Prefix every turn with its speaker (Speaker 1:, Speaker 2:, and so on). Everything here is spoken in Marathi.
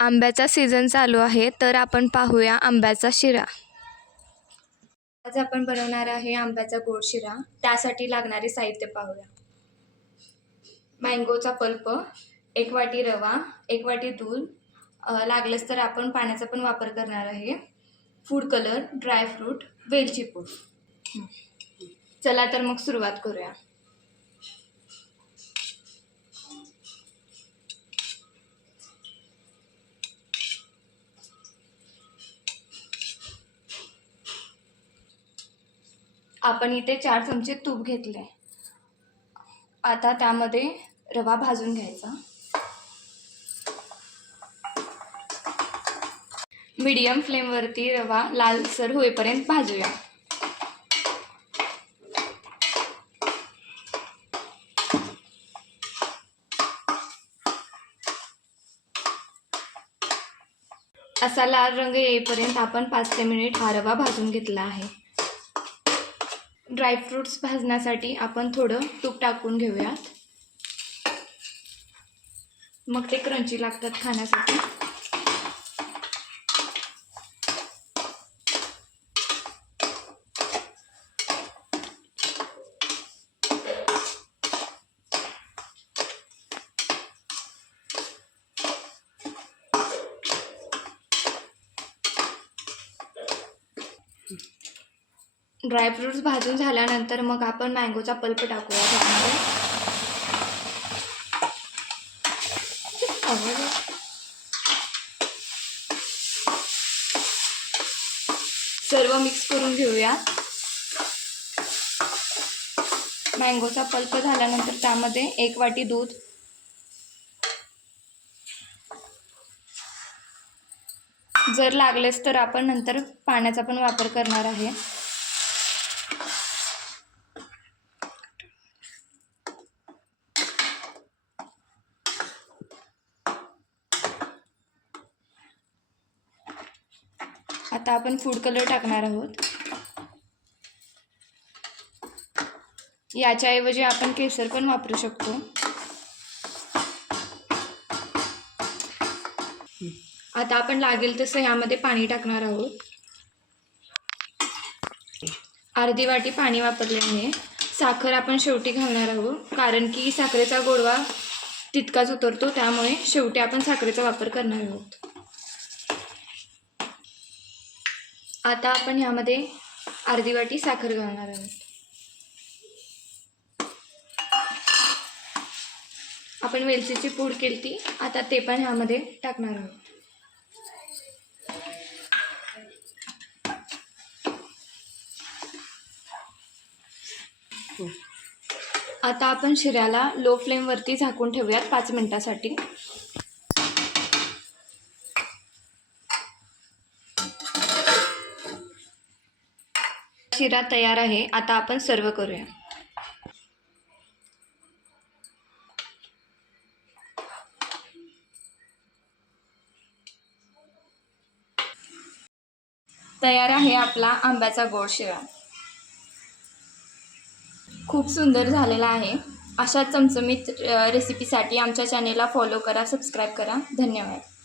Speaker 1: आंब्याचा सीझन चालू आहे तर आपण पाहूया आंब्याचा शिरा. आज आपण बनवणार आहे आंब्याचा गोड शिरा. त्यासाठी लागणारे साहित्य पाहूया. मँगोचा पल्प एक वाटी रवा एक वाटी दूध. लागलंच तर आपण पाण्याचा पण वापर करणार आहे. फूड कलर ड्रायफ्रूट वेलची पूड. चला तर मग सुरुवात करूया. आपण इथे चार चमचे तूप घेतले. आता त्यामध्ये रवा भाजून घ्यायचा. मीडियम फ्लेमवरती रवा लालसर होईपर्यंत भाजूया. असा लाल रंग येईपर्यंत आपण पाच ते मिनिट हा रवा भाजून घेतला आहे. ड्रायफ्रूट्स भाजण्यासाठी आपण थोडं तूप टाकून घेऊयात. मग ते क्रंची लागतात खाण्यासाठी. ड्रायफ्रूट्स भाजून झाल्यानंतर मग आपण मँगोचा पल्प टाकूया त्यामध्ये. सर्व मिक्स करून घेऊया. मँगोचा पल्प झाल्यानंतर त्यामध्ये एक वाटी दूध. जर लागलेच तर आपण नंतर पाण्याचा पण वापर करणार आहे. आता आपण फूड कलर टाकणार आहोत. याच्याऐवजी आपण केसर पण वापरू शकतो. आता आपण लागेल तसं यामध्ये पाणी टाकणार आहोत. अर्धी वाटी पाणी वापरले आहे साखर आपण शेवटी घालणार आहोत. कारण की साखरेचा गोडवा तितकाच उतरतो त्यामुळे शेवटी आपण साखरेचा वापर करणार आहोत. आता आपण ह्यामध्ये अर्धी वाटी साखर घालणार आहोत. आपण वेलचीची पूड केली ती आता ते पण ह्यामध्ये टाकणार आहोत. आता आपण शिऱ्याला लो फ्लेमवरती झाकून ठेवूयात पाच मिनिटासाठी. शिरा तयार आहे. आता आपण सर्व करूया. तयार आहे आपला आंब्याचा गोड शिरा. खूप सुंदर झालेला आहे. अशा चमचमीत रेसिपीसाठी आमच्या चॅनेलला फॉलो करा सबस्क्राईब करा. धन्यवाद.